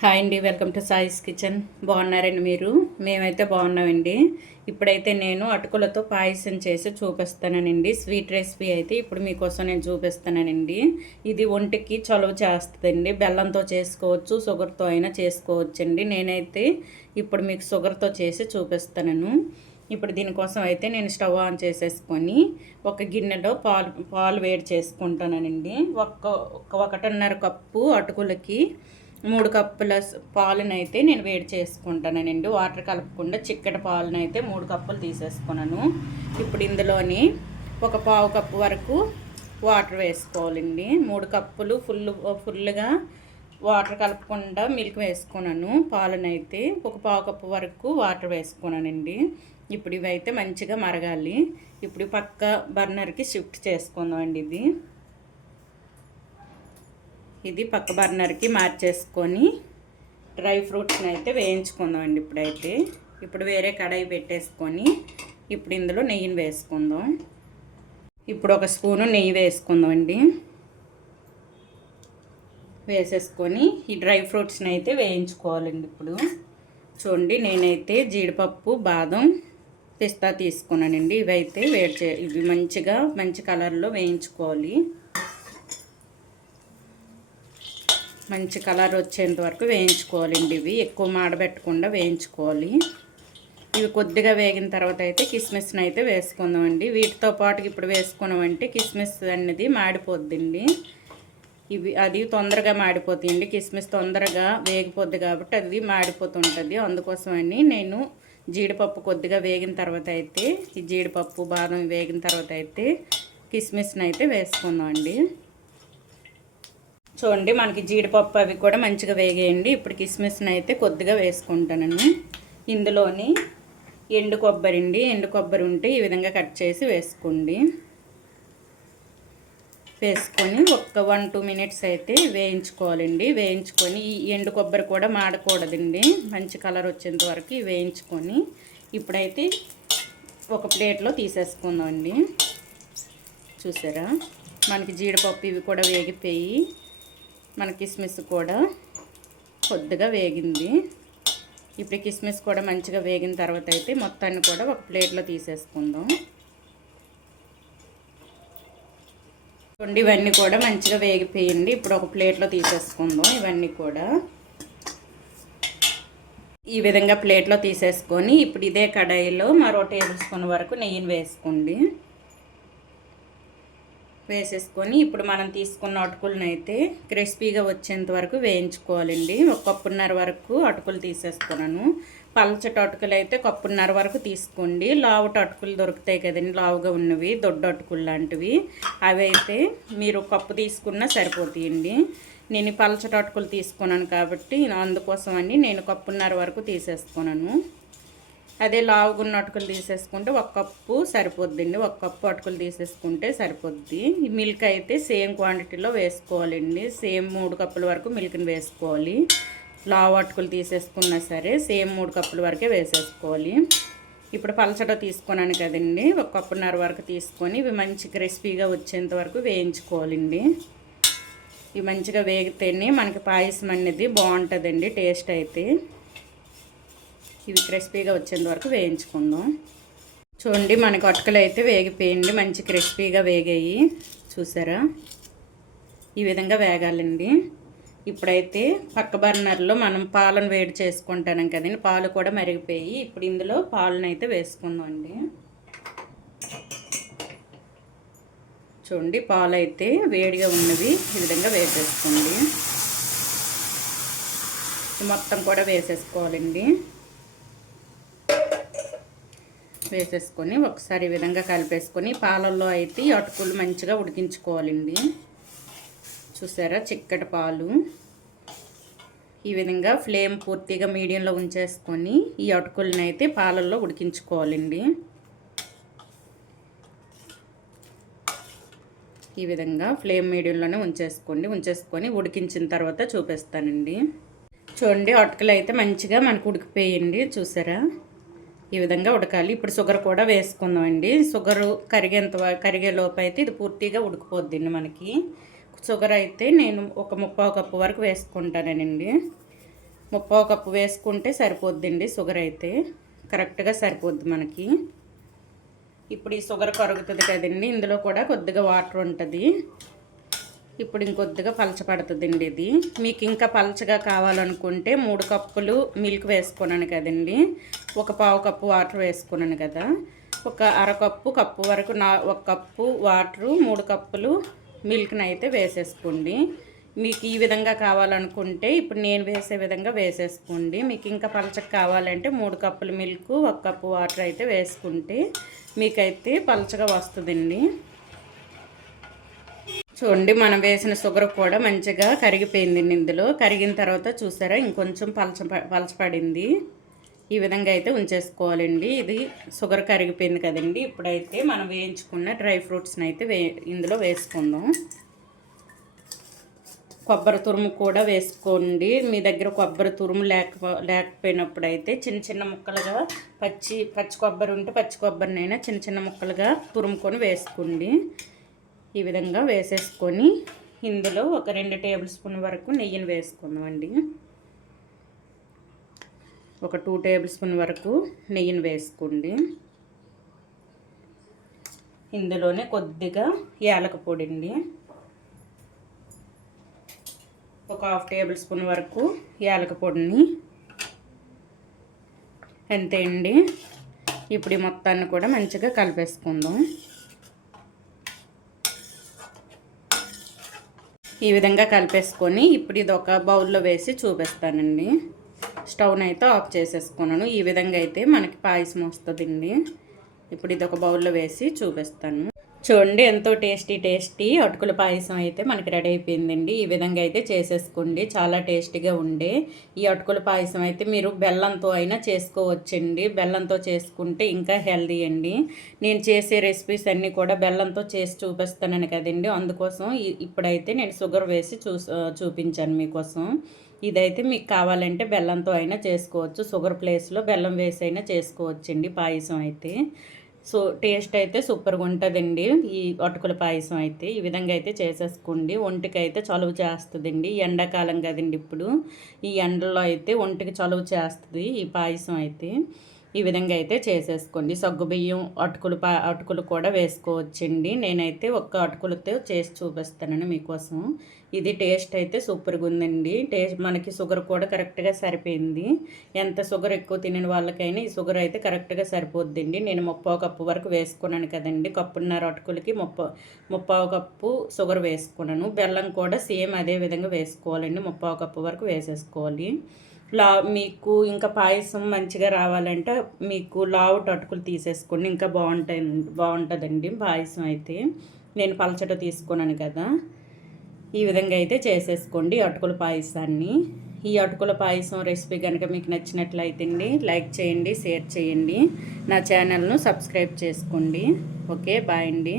Hi అండి, welcome to సాయిస్ kitchen. బాగున్నారండి మీరు? మేమైతే బాగున్నామండి. ఇప్పుడైతే నేను అటుకులతో పాయసం చేసి చూపిస్తానండి. స్వీట్ రెసిపీ అయితే ఇప్పుడు మీకోసం నేను చూపిస్తానండి. ఇది ఒంటికి చలువ చేస్తుందండి. బెల్లంతో చేసుకోవచ్చు, షుగర్తో అయినా చేసుకోవచ్చండి. నేనైతే ఇప్పుడు మీకు షుగర్తో చేసి చూపిస్తాను. ఇప్పుడు దీనికోసం అయితే నేను స్టవ్ ఆన్ చేసేసుకొని ఒక గిన్నెలో పాలు వేడి చేసుకుంటానండి. 1.5 కప్పు అటుకులకి 3 కప్పుల పాలునైతే నేను వేడి చేసుకుంటానండి. వాటర్ కలపకుండా చిక్కటి పాలునైతే 3 కప్పులు తీసేసుకున్నాను. ఇప్పుడు ఇందులోని ఒక పావు కప్పు వరకు వాటర్ వేసుకోవాలండి. 3 కప్పులు ఫుల్గా వాటర్ కలపకుండా మిల్క్ వేసుకున్నాను. పాలనైతే ఒక పావు కప్పు వరకు వాటర్ వేసుకున్నానండి. ఇప్పుడు ఇవైతే మంచిగా మరగాలి. ఇప్పుడు పక్క బర్నర్కి షిఫ్ట్ చేసుకుందామండి. ఇది పక్క బర్నర్కి మార్చేసుకొని డ్రై ఫ్రూట్స్ని అయితే వేయించుకుందామండి. ఇప్పుడు వేరే కడాయి పెట్టేసుకొని ఇప్పుడు ఇందులో నెయ్యిని వేసుకుందాం. ఇప్పుడు 1 స్పూను నెయ్యి వేసుకుందామండి. వేసేసుకొని ఈ డ్రై ఫ్రూట్స్ని అయితే వేయించుకోవాలండి. ఇప్పుడు చూడండి, నేనైతే జీడిపప్పు, బాదం, పిస్తా తీసుకున్నానండి. ఇవైతే ఇవి మంచి కలర్లో వేయించుకోవాలి. మంచి కలర్ వచ్చేంత వరకు వేయించుకోవాలండి. ఇవి ఎక్కువ మాడబెట్టకుండా వేయించుకోవాలి. ఇవి కొద్దిగా వేగిన తర్వాత అయితే కిస్మిస్ని అయితే వేసుకుందామండి. వీటితో పాటు ఇప్పుడు వేసుకున్నామంటే కిస్మిస్ అనేది మాడిపోద్దండి. అది తొందరగా మాడిపోతాయండి. కిస్మిస్ తొందరగా వేగిపోద్ది కాబట్టి అది మాడిపోతుంటుంది. అందుకోసమని నేను జీడిపప్పు కొద్దిగా వేగిన తర్వాత అయితే ఈ జీడిపప్పు, బాదం వేగిన తర్వాత అయితే కిస్మిస్ని అయితే వేసుకుందామండి. చూడండి, మనకి జీడిపప్పు అవి కూడా మంచిగా వేగేయండి. ఇప్పుడు కిస్మిస్ని అయితే కొద్దిగా వేసుకుంటాను. ఇందులోని ఎండు కొబ్బరి ఉంటే ఈ విధంగా కట్ చేసి వేసుకోండి. వేసుకొని ఒక 1-2 మినిట్స్ అయితే వేయించుకోవాలండి. వేయించుకొని ఈ ఎండు కొబ్బరి కూడా మాడకూడదండి. మంచి కలర్ వచ్చేంత వరకు వేయించుకొని ఇప్పుడైతే ఒక ప్లేట్లో తీసేసుకుందామండి. చూసారా, మనకి జీడిపప్పు ఇవి కూడా వేగిపోయి మన కిస్మిస్ కూడా కొద్దిగా వేగింది. ఇప్పుడు కిస్మిస్ కూడా మంచిగా వేగిన తర్వాత అయితే మొత్తాన్ని కూడా ఒక ప్లేట్లో తీసేసుకుందాం. ఇవన్నీ కూడా మంచిగా వేగిపోయింది. ఇప్పుడు ఒక ప్లేట్లో తీసేసుకుందాం. ఇవన్నీ కూడా ఈ విధంగా ప్లేట్లో తీసేసుకొని ఇప్పుడు ఇదే కడాయిలో మరో 1 టేబుల్ స్పూన్ వరకు నెయ్యిని వేసుకోండి. వేసేసుకొని ఇప్పుడు మనం తీసుకున్న అటుకులను అయితే క్రిస్పీగా వచ్చేంత వరకు వేయించుకోవాలండి. 1.5 కప్పున్నర వరకు అటుకులు తీసేసుకున్నాను. పల్చటి అటుకులు అయితే 1.5 కప్పున్నర వరకు తీసుకోండి. లావుటి అటుకులు దొరుకుతాయి కదండి, లావుగా ఉన్నవి, దొడ్డు అటుకులు లాంటివి. అవి అయితే మీరు 1 కప్పు తీసుకున్నా సరిపోతాయండి. నేను పల్చటి అటుకులు తీసుకున్నాను కాబట్టి అందుకోసమని నేను 1.5 కప్పున్నర వరకు తీసేసుకున్నాను. అదే లావుగున్న అటుకులు తీసేసుకుంటే 1 కప్పు సరిపోద్దండి. 1 కప్పు అటుకులు తీసేసుకుంటే సరిపోద్ది. ఈ మిల్క్ అయితే సేమ్ క్వాంటిటీలో వేసుకోవాలండి. సేమ్ 3 కప్పుల వరకు మిల్క్ని వేసుకోవాలి. లావు అటుకులు తీసేసుకున్నా సరే సేమ్ 3 కప్పుల వరకే వేసేసుకోవాలి. ఇప్పుడు పలచట తీసుకున్నాను కదండి, 1 కప్పున్నర వరకు తీసుకొని ఇవి మంచి క్రిస్పీగా వచ్చేంత వరకు వేయించుకోవాలండి. ఇవి మంచిగా వేగితేనే మనకి పాయసం అనేది బాగుంటుందండి. టేస్ట్ అయితే ఇవి క్రిస్పీగా వచ్చేంత వరకు వేయించుకుందాం. చూడండి, మనకి అటుకులు అయితే వేగిపోయింది, మంచి క్రిస్పీగా వేగాయి. చూసారా, ఈ విధంగా వేగాలండి. ఇప్పుడైతే పక్క బర్నర్లో మనం పాలను వేడి చేసుకుంటాం కదండి, పాలు కూడా మరిగిపోయి ఇప్పుడు ఇందులో పాలను అయితే వేసుకుందాం అండి. చూడండి, పాలు అయితే వేడిగా ఉన్నవి ఈ విధంగా వేసేసుకోండి. మొత్తం కూడా వేసేసుకోవాలండి. వేసేసుకొని ఒకసారి ఈ విధంగా కలిపేసుకొని పాలల్లో అయితే ఈ అటుకులు మంచిగా ఉడికించుకోవాలండి. చూసారా, చిక్కటి పాలు. ఈ విధంగా ఫ్లేమ్ పూర్తిగా మీడియంలో ఉంచేసుకొని ఈ అటుకులను అయితే పాలల్లో ఉడికించుకోవాలండి. ఈ విధంగా ఫ్లేమ్ మీడియంలోనే ఉంచేసుకొని ఉడికించిన తర్వాత చూపిస్తానండి. చూడండి, అటుకులు అయితే మంచిగా మనకు ఉడికిపోయింది. చూసారా, ఈ విధంగా ఉడకాలి. ఇప్పుడు షుగర్ కూడా వేసుకుందామండి. షుగరు కరిగే లోపు అయితే ఇది పూర్తిగా ఉడికిపోద్దండి మనకి. షుగర్ అయితే నేను ఒక 3/4 కప్పు వరకు వేసుకుంటానండి. ముప్పావు కప్పు వేసుకుంటే సరిపోద్దండి. షుగర్ అయితే కరెక్ట్గా సరిపోద్ది మనకి. ఇప్పుడు ఈ షుగర్ కరుగుతుంది కదండి, ఇందులో కూడా కొద్దిగా వాటర్ ఉంటుంది. ఇప్పుడు ఇంకొద్దిగా పలచపడుతుందండి ఇది. మీకు ఇంకా పలచగా కావాలనుకుంటే 3 కప్పులు మిల్క్ వేసుకున్నాను కదండి, ఒక పావు కప్పు వాటర్ వేసుకున్నాను కదా, ఒక కప్పు వరకు 1 కప్పు వాటరు 3 కప్పులు మిల్క్ని అయితే వేసేసుకోండి. మీకు ఈ విధంగా కావాలనుకుంటే ఇప్పుడు నేను వేసే విధంగా వేసేసుకోండి. మీకు ఇంకా పలచగా కావాలంటే 3 కప్పులు మిల్క్ 1 కప్పు వాటర్ అయితే వేసుకుంటే మీకైతే పలచగా వస్తుందండి. చూడండి, మనం వేసిన షుగర్ కూడా మంచిగా కరిగిపోయింది. ఇందులో కరిగిన తర్వాత చూసారా ఇంకొంచెం పలచపడింది. ఈ విధంగా అయితే ఉంచేసుకోవాలండి. ఇది షుగర్ కరిగిపోయింది కదండి. ఇప్పుడైతే మనం వేయించుకున్న డ్రై ఫ్రూట్స్ని అయితే ఇందులో వేసుకుందాం. కొబ్బరి తురుము కూడా వేసుకోండి. మీ దగ్గర కొబ్బరి తురుము లేకపోయినప్పుడు అయితే చిన్న చిన్న ముక్కలుగా పచ్చి కొబ్బరి ఉంటే పచ్చి కొబ్బరినైనా చిన్న చిన్న ముక్కలుగా తురుముకొని వేసుకోండి. ఈ విధంగా వేసేసుకొని ఇందులో ఒక 2 టేబుల్ స్పూన్ వరకు నెయ్యిని వేసుకుందామండి. ఒక 2 టేబుల్ స్పూన్ వరకు నెయ్యిని వేసుకోండి. ఇందులోనే కొద్దిగా యాలక పొడి అండి, ఒక 1/2 టేబుల్ స్పూన్ వరకు యాలక పొడిని, అంతే అండి. ఇప్పుడు ఈ మొత్తాన్ని కూడా మంచిగా కలిపేసుకుందాం. ఈ విధంగా కలిపేసుకొని ఇప్పుడు ఇది ఒక బౌల్లో వేసి చూపిస్తానండి. స్టవ్ని అయితే ఆఫ్ చేసేసుకున్నాను. ఈ విధంగా అయితే మనకి పాయసం వస్తుందండి. ఇప్పుడు ఇది ఒక బౌల్లో వేసి చూపిస్తాను. చూడండి, ఎంతో టేస్టీ అటుకుల పాయసం అయితే మనకి రెడీ అయిపోయిందండి. ఈ విధంగా అయితే చేసేసుకోండి. చాలా టేస్టీగా ఉండే ఈ అటుకుల పాయసం అయితే మీరు బెల్లంతో అయినా చేసుకోవచ్చండి. బెల్లంతో చేసుకుంటే ఇంకా హెల్దీ అండి. నేను చేసే రెసిపీస్ అన్నీ కూడా బెల్లంతో చేసి చూపిస్తానని కదండి, అందుకోసం ఇప్పుడైతే నేను షుగర్ వేసి చూపించాను మీకోసం. ఇదైతే మీకు కావాలంటే బెల్లంతో అయినా చేసుకోవచ్చు, షుగర్ ప్లేస్లో బెల్లం వేసి అయినా చేసుకోవచ్చండి పాయసం అయితే. సో టేస్ట్ అయితే సూపర్గా ఉంటుందండి ఈ అటుకుల పాయసం అయితే. ఈ విధంగా అయితే చేసేసుకోండి. ఒంటికి అయితే చలువ చేస్తుందండి. ఎండాకాలం కదండి ఇప్పుడు, ఈ ఎండలో అయితే ఒంటికి చలువ చేస్తుంది ఈ పాయసం అయితే. ఈ విధంగా అయితే చేసేసుకోండి. సగ్గుబియ్యం అటుకులు కూడా వేసుకోవచ్చండి. నేనైతే ఒక్క అటుకులతో చేసి చూపిస్తానని మీకోసం. ఇది టేస్ట్ అయితే సూపర్గా ఉందండి. మనకి షుగర్ కూడా కరెక్ట్గా సరిపోయింది. ఎంత షుగర్ ఎక్కువ తినని వాళ్ళకైనా ఈ షుగర్ అయితే కరెక్ట్గా సరిపోద్దండి. నేను 3/4 కప్పు వరకు వేసుకున్నాను కదండి. కప్పున్నర అటుకులకి 3/4 కప్పు షుగర్ వేసుకున్నాను. బెల్లం కూడా సేమ్ అదే విధంగా వేసుకోవాలండి. 3/4 కప్పు వరకు వేసేసుకోవాలి. మీకు ఇంకా పాయసం మంచిగా రావాలంటే మీకు లావు అటుకులు తీసేసుకోండి, ఇంకా బాగుంటుందండి పాయసం అయితే. నేను పలచట తీసుకున్నాను కదా. ఈ విధంగా అయితే చేసేసుకోండి అటుకుల పాయసాన్ని. ఈ అటుకుల పాయసం రెసిపీ కనుక మీకు నచ్చినట్లయితే లైక్ చేయండి, షేర్ చేయండి, నా ఛానల్ను సబ్స్క్రైబ్ చేసుకోండి. ఓకే, బాయ్ అండి.